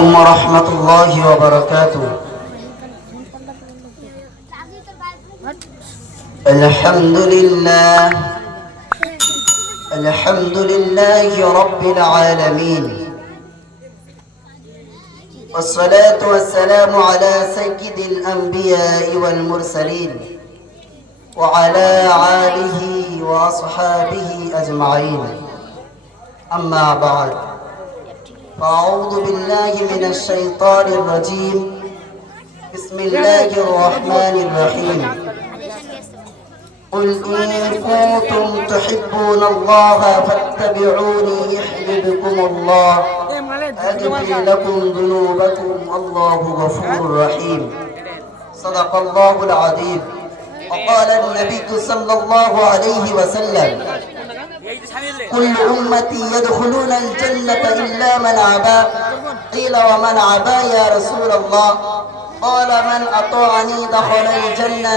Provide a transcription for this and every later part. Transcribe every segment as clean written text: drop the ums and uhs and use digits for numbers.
عليكم ورحمة الله وبركاته. الحمد لله الحمد لله رب العالمين، والصلاة والسلام على سيد الأنبياء والمرسلين وعلى آله وأصحابه أجمعين. أما بعد، فأعوذ بالله من الشيطان الرجيم. بسم الله الرحمن الرحيم. قل إن كنتم تحبون الله فاتبعوني يحببكم الله ويغفر لكم ذنوبكم والله غفور رحيم. صدق الله العظيم. وقال النبي صلى الله عليه وسلم: كل أمتي يدخلون الجنة إلا من أبى. قيل ومن أبى يا رسول الله؟ قال من أطاعني دخل الجنة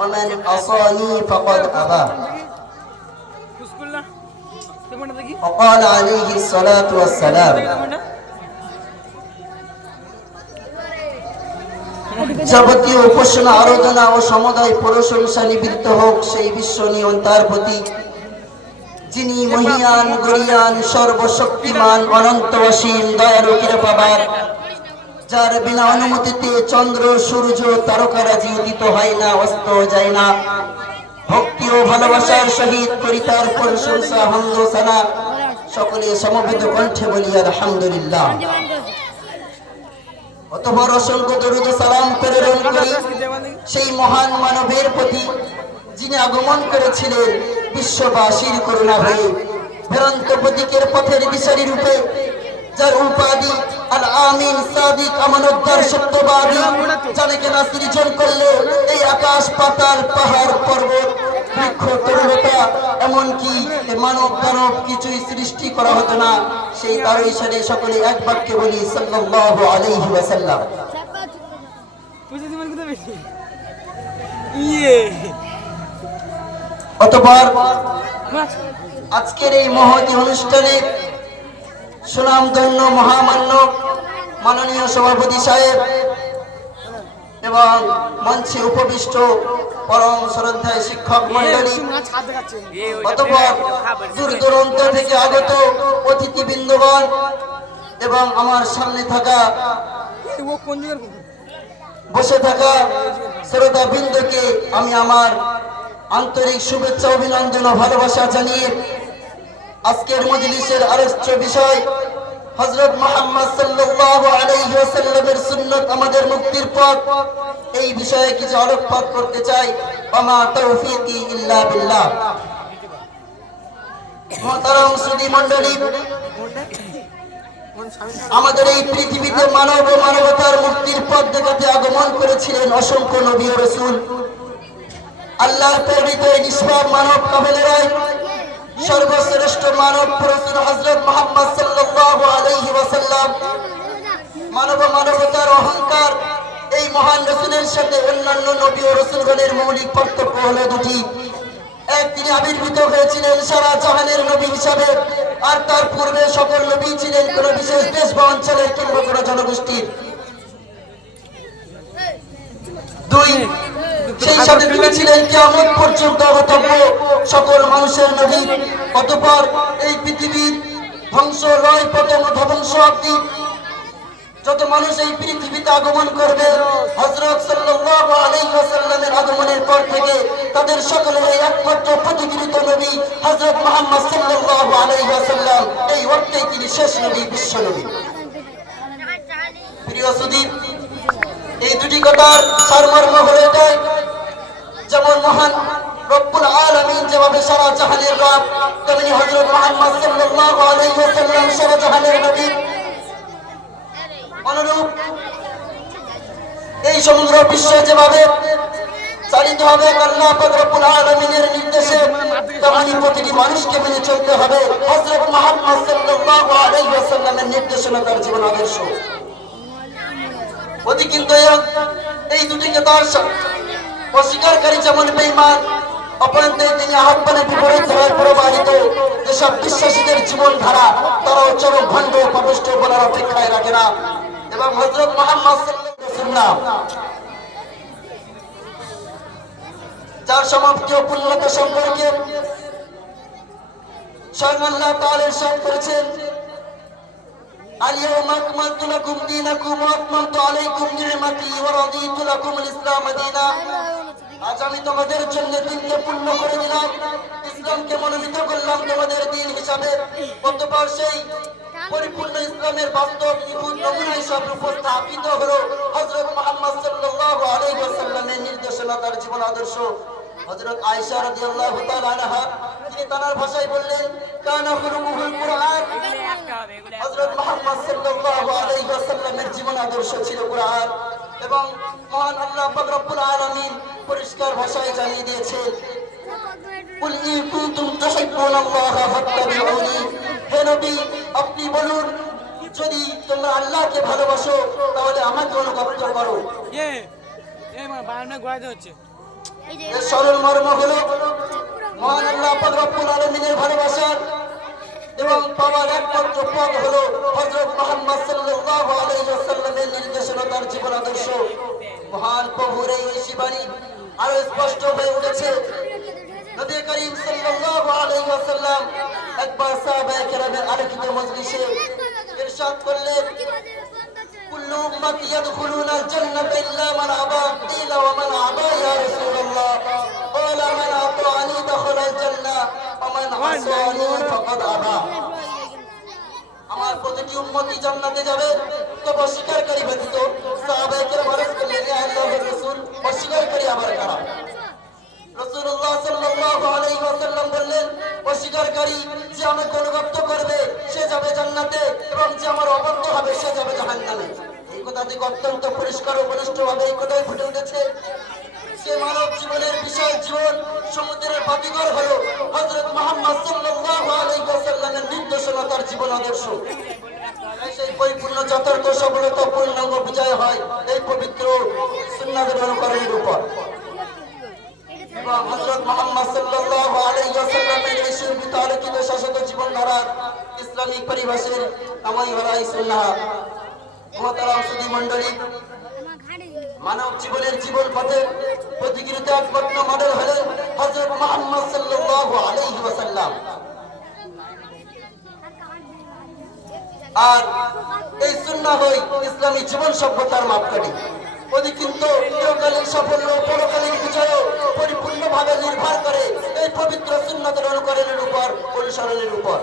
ومن عصاني فقد أبى. وقال عليه الصلاة والسلام: যাবতীয় উপাসনা আরাধনা ও সমুদায় প্রশংসা নিবৃত্ত হোক সেই বিশ্ব নিয়ন্তার প্রতি, যিনি মহিয়ান গরিয়ান সর্বশক্তিমান অনন্ত অসীম দয়ালু কৃপাবান, যার বিনা অনুমতিতে চন্দ্র সূর্য তারকারাজি উদিত হয় না, অস্ত যায় না। ভক্তি ও ভালোবাসার সহিত করি তার প্রশংসা হামদ ও সানা। সকলে সমবেত কণ্ঠে বলি আলহামদুলিল্লাহ। অতঃপর অসংখ্য দরুদ ও সালাম প্রেরণ করি সেই মহান মানবের প্রতি, যিনি আগমন করেছিলেন বিশ্ববাসীর করুণা হয়ে, বেদান্ত প্রতীকের পথের দিশারি রূপে, যার উপাধি আল আমিন সাদিক আমানতদার সত্যবাদী, জানে কেনা সৃজন করলে এই আকাশ পাতাল পাহাড় পর্বত বৃক্ষ তরুলতা এমনকি মানব দানব কিছুই সৃষ্টি করা হতো না। সেই তার ইশারে সকলে এক বাক্যে বলি সাল্লাল্লাহু আলাইহি ওয়াসাল্লাম। অতঃপর আজকের এই মহতী অনুষ্ঠানে সুনামধন্য মহামান্য মাননীয় সভাপতি সাহেব এবং মঞ্চে উপবিষ্ট পরম শ্রদ্ধায় শিক্ষক মন্ডলী, অতঃপর দূর দূরান্ত থেকে আগত অতিথিবৃন্দগণ এবং আমার সামনে থাকা বসে থাকা শ্রোতা বৃন্দকে আমি আমার আন্তরিক শুভেচ্ছা অভিনন্দন ও ভালোবাসা জানিয়ে আজকের মজলিসের আলোচ্য বিষয় হযরত মুহাম্মদ সাল্লাল্লাহু আলাইহি ওয়াসাল্লামের সুন্নাত আমাদের মুক্তির পথ, এই বিষয়ে কিছু আলোকপাত করতে চাই। ওমা তাওফীকি ইল্লা বিল্লাহ। মুহতারাম সুধী মণ্ডলী, আমাদের এই পৃথিবীতে মানব ও মানবতার মুক্তির পথ দেখাতে আগমন করেছিলেন অসংখ্য নবী ও রাসূল। আল্লাহর প্রেরিত এই নিষ্পাপ মানব কাফেলায় সর্বশ্রেষ্ঠ মানব রাসূল হযরত মুহাম্মদ সাল্লাল্লাহু আলাইহি ওয়াসাল্লাম, মানব মানবতার অহংকার এই মহান রাসূলের সাথে অন্যান্য নবী ও রাসূলগণের মৌলিক পার্থক্য হলো দুটি। এক, তিনি আবির্ভূত হয়েছিলেন সারা জাহানের নবী হিসাবে, আর তার পূর্বে সকল নবী ছিলেন কোন বিশেষ দেশ বা অঞ্চলের কিংবা কোন জনগোষ্ঠীর। দুই, সেই সাথে তিনি ছিলেন কিয়ামত পর্যন্ত অবতীর্ণ সকল মানুষের নবী। অতঃপর এই পৃথিবীর ধ্বংস লয় পতন ধ্বংস অবধি যত মানুষ এই পৃথিবীতে আগমন করবে, হযরত সাল্লাল্লাহু আলাইহি ওয়াসাল্লামের আগমনের পর থেকে তাদের সকলের একমাত্র প্রতিকৃত নবী হযরত মুহাম্মদ সাল্লাল্লাহু আলাইহি ওয়াসাল্লাম। এই অর্থে তিনি শেষ নবী, বিশ্ব নবী। প্রিয় সুধী, এই দুটি কথার সারমর্ম হলো এটাই, যেমন মহান রব্বুল আলামিন যেভাবে সারা জাহানের রব, তেমনি হযরত মুহাম্মদ সাল্লাল্লাহু আলাইহি ওয়াসাল্লাম সারা জাহানের নবী। অনুরূপ এই সমগ্র বিশ্ব যেভাবে চালিত হবে আল্লাহ পাক রব্বুল আলামিনের নির্দেশে, তেমনি প্রতিটি মানুষকে মেনে চলতে হবে হযরত মুহাম্মদ সাল্লাল্লাহু আলাইহি ওয়াসাল্লামের নির্দেশনা, তার জীবন আদর্শ। অতি কিন্তু এই দুটি কথার অস্বীকারী যেমন বেঈমান, অপরন্তে তিনি আহ্বানে বিপরীত ধারায় প্রবাহিত যেসব বিশ্বাসীদের জীবন ধারা, তারাও চরম ভণ্ড পাপিষ্ঠ বলার অপেক্ষায় রাখে না। এবং হযরত মুহাম্মদ সাল্লাল্লাহু আলাইহি ওয়াসাল্লাম যার সমাপ্তি ও পূর্ণতা সম্পর্কে স্বয়ং আল্লাহ তাআলা ইরশাদ করেছেন, আল-ইয়াওমা আকমালতু লাকুম দীনাকুম ওয়া আতমামতু আলাইকুম নি'মাতি ওয়া রাদিতু লাকুমুল ইসলাম দীনা। আজ আমি তোমাদের জন্য দিনকে পূর্ণ করে দিলাম, ইসলামকে মনোনীত করলাম তোমাদের দিন হিসাবে। অতঃপর সেই পরিপূর্ণ ইসলামের বাস্তব নিখুঁত নমুনা হিসাবে উপস্থাপিত হলো হযরত মুহাম্মদ সাল্লাল্লাহু আলাইহি ওয়াসাল্লামের নির্দেশনা, তার জীবন আদর্শ। হযরত আয়েশা রাদিয়াল্লাহু তাআলা আনহা তিনি তার ভাষায় বললেন, কানা খুলুকুল কুরআন। হযরত মুহাম্মদ সাল্লাল্লাহু আলাইহি ওয়াসাল্লামের জীবন আদর্শ ছিল কুরআন। এবং মহান আল্লাহ পাক রব্বুল আলামিন পরিষ্কার ভাষায় জানিয়ে দিয়েছেন, কুল ইন কুনতুম তুহিব্বুনাল্লাহা ফাত্তাবিউনি। হে নবী, আপনি বলুন, যদি তোমরা আল্লাহকে ভালোবাসো তাহলে আমাকে অনুগত করো। এর সরল মর্ম হলো মহান আল্লাহ পাক রব্বুল আলামিনের ভালোবাসার এবং পাওয়ার একমাত্র পথ হলো হযরত মুহাম্মদ সাল্লাল্লাহু আলাইহি ওয়াসাল্লামের নির্দেশনা, তার জীবন আদর্শ। মহান প্রভুর এই ঐশী আরো স্পষ্ট হয়ে উঠেছে। নবী করিম সাল্লাল্লাহু আলাইহি ওয়াসাল্লাম একবার সাহাবায়ে কেরামের আলোকিত মজলিসে ইরশাদ করলেন, কুল্লু উম্মতি ইয়াদখুলুনাল জান্নাতা ইল্লা মান আবা। কিলা ওয়া মান আবা ইয়া রাসূলুল্লাহ? ক্বালা মান আতাআনি দাখালাল জান্নাহ ওয়া মান আসানি ফাকাদ আবা। আমার প্রতিটি উম্মতি জান্নাতে যাবে, তবে অস্বীকারী ব্যতীত। সাহাবায়ে কেরাম আরজ করলেন, ইয়া আল্লাহর রাসূল, অস্বীকারী আবার কারা? রাসূলুল্লাহ সাল্লাল্লাহু আলাইহি ওয়াসাল্লাম বললেন, অস্বীকারী যে আমাকে অনুগত করবে সে যাবে জান্নাতে, এবং যে আমার অবাধ্য হবে সে যাবে জাহান্নামে। এই কথা থেকে অত্যন্ত পরিষ্কার ও ঘনিষ্ঠভাবে এই কথাই ফুটে উঠেছে। সে মানব জীবনের বিশাল জীবন সমুদ্রের বাতিঘর হলো হযরত মুহাম্মদ সাল্লাল্লাহু আলাইহি ওয়াসাল্লামের নির্দেশনা, তার জীবন আদর্শ। সেই পরিপূর্ণ যথার্থ সফলতা পূর্ণাঙ্গ বিজয় হয় এই পবিত্র সুন্নাতের অনুকরণের উপর। এবং হযরত মুহাম্মদ সাল্লাল্লাহু আলাইহি ওয়াসাল্লামের এই সুন্নত আলোকিত শাশ্বত জীবনধারা ইসলামিক পরিভাষার আমাই ওয়ালাই সুন্নাহ। মুহতারাম সুধী মণ্ডলী, মানব জীবনের জীবন পথে প্রতিকৃত একমাত্র মডেল হলেন হযরত মুহাম্মদ সাল্লাল্লাহু আলাইহি ওয়াসাল্লাম। আর এই সুন্নাহ হই ইসলামী জীবন সভ্যতার মাপকাঠি। কিন্তু চিরকালীন সাফল্য পরকালীন বিজয়ও পরিপূর্ণভাবে নির্ভর করে এই পবিত্র সুন্নতের অনুকরণের উপর, অনুসরণের উপর।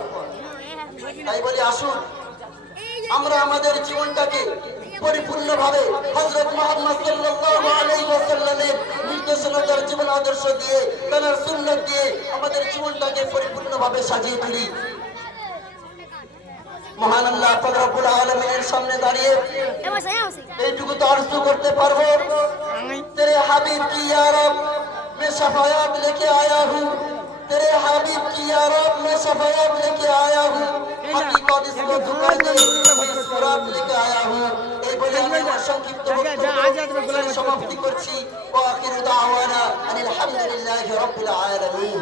তাই বলি, আসুন আমরা আমাদের জীবনটাকে পরিপূর্ণভাবে হযরত মুহাম্মদ সাল্লাল্লাহু আলাইহি ওয়াসাল্লামের নির্দেশনা, তার জীবন আদর্শ দিয়ে, তার সুন্নাত দিয়ে আমাদের জীবনটাকে পরিপূর্ণভাবে সাজিয়ে তুলি। মহান আল্লাহ পাক রব্বুল আলামিনের সামনে দাঁড়িয়ে এইটুকু তো আরজু করতে পারবো, তেরে হাবিব কি ইয়া রব मैं शफायत लेके आया हूँ, तेरे हबीब की या रब मैं शफायत लेके आया हूँ, हकीकत इसको झुका नहीं मैं सुरात लेके आया हूँ। এই বলে আমি সংক্ষিপ্ত বক্তব্য সমাপ্তি করছি। ওয়া আখিরু দাওয়ানা আনিল হামদুলিল্লাহি রাব্বিল আলামিন।